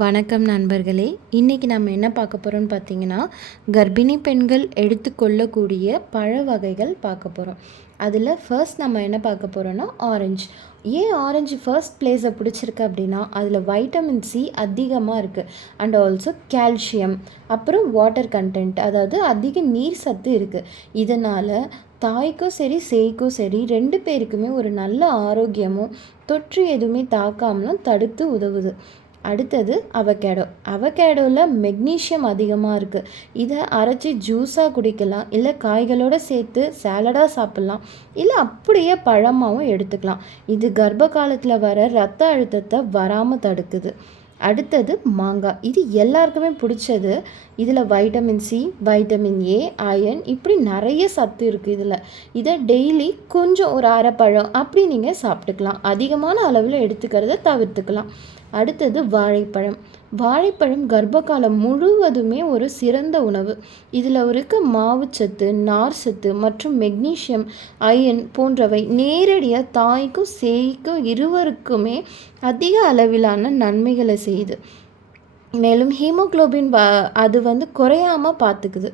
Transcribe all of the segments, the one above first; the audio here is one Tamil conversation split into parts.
வணக்கம் நண்பர்களே. இன்றைக்கி நம்ம என்ன பார்க்க போகிறோம்னு பார்த்தீங்கன்னா கர்ப்பிணி பெண்கள் எடுத்துக்கொள்ளக்கூடிய பழ வகைகள் பார்க்க போகிறோம் அதில் ஃபர்ஸ்ட் நம்ம என்ன பார்க்க போகிறோன்னா ஆரஞ்சு ஏன் ஆரஞ்சு ஃபர்ஸ்ட் பிளேஸை பிடிச்சிருக்கு அப்படின்னா அதில் வைட்டமின் சி அதிகமாக இருக்குது அண்ட் ஆல்சோ கால்சியம் அப்புறம் வாட்டர் கண்டென்ட் அதாவது அதிக நீர் சத்து இருக்குது இதனால் தாய்க்கும் சரி சேய்க்கும் சரி ரெண்டு பேருக்குமே ஒரு நல்ல ஆரோக்கியமும் தொற்று எதுவுமே தாக்காமலும் தடுத்து உதவுது. அடுத்தது அவகேடோ அவகேடோவில் மெக்னீஷியம் அதிகமாக இருக்குது இதை அரைச்சி ஜூஸாக குடிக்கலாம். இல்லை காய்களோடு சேர்த்து சேலடாக சாப்பிட்லாம். இல்லை அப்படியே பழமாகவும் எடுத்துக்கலாம். இது கர்ப்ப காலத்தில் வர ரத்த அழுத்தத்தை வராமல் தடுக்குது. அடுத்தது மாங்காய். இது எல்லாருக்குமே பிடிச்சது. இதில் vitamin C vitamin A iron இப்படி நிறைய சத்து இருக்குது இதில். இதை டெய்லி கொஞ்சம் ஒரு அரை பழம் அப்படி நீங்கள் சாப்பிட்டுக்கலாம். அதிகமான அளவில் எடுத்துக்கிறத தவிர்த்துக்கலாம். அடுத்தது வாழைப்பழம். வாழைப்பழம் கர்ப்பகாலம் முழுவதுமே ஒரு சிறந்த உணவு. இதில் இருக்க மாவுச்சத்து நார்ச்சத்து மற்றும் மெக்னீஷியம் அயன் போன்றவை நேரடியாக தாய்க்கும் சேய்க்கும் இருவருக்குமே அதிக அளவிலான நன்மைகளை செய்யுது. மேலும் ஹீமோக்ளோபின் அது வந்து குறையாமல் பார்த்துக்குது.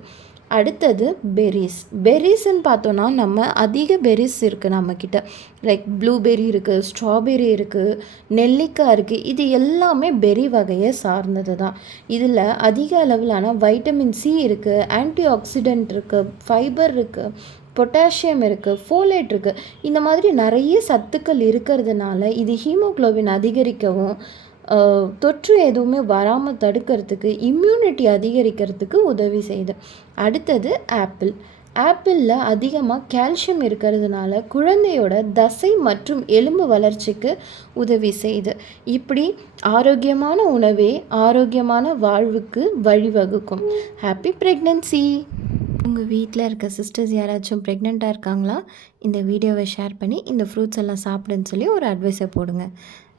அடுத்தது பெரிஸ் பெரிஸ்ன்னு பார்த்தோன்னா நம்ம அதிக பெரிஸ் இருக்குது நம்மக்கிட்ட லைக் ப்ளூபெரி இருக்குது ஸ்ட்ராபெரி இருக்குது நெல்லிக்காய் இருக்குது இது எல்லாமே பெரி வகையை சார்ந்தது தான். இதில் அதிக அளவிலான வைட்டமின் சி இருக்குது ஆன்டி ஆக்சிடென்ட் இருக்குது ஃபைபர் இருக்குது பொட்டாசியம் இருக்குது ஃபோலேட் இருக்குது இந்த மாதிரி நிறைய சத்துக்கள் இருக்கிறதுனால இது ஹீமோக்ளோபின் அதிகரிக்கவும் தொற்று எதுவுமே வராமல் தடுக்கிறதுக்கு இம்யூனிட்டி அதிகரிக்கிறதுக்கு உதவி செய்யுது. அடுத்தது ஆப்பிள். ஆப்பிளில் அதிகமாக கால்சியம் இருக்கிறதுனால குழந்தையோட தசை மற்றும் எலும்பு வளர்ச்சிக்கு உதவி செய்யுது. இப்படி ஆரோக்கியமான உணவே ஆரோக்கியமான வாழ்வுக்கு வழிவகுக்கும். ஹாப்பி ப்ரெக்னன்சி உங்கள் வீட்டில் இருக்க சிஸ்டர்ஸ் யாராச்சும் ப்ரெக்னெண்ட்டாக இருக்காங்களா? இந்த வீடியோவை ஷேர் பண்ணி இந்த ஃப்ரூட்ஸ் எல்லாம் சாப்பிடுன்னு சொல்லி ஒரு அட்வைஸை போடுங்க.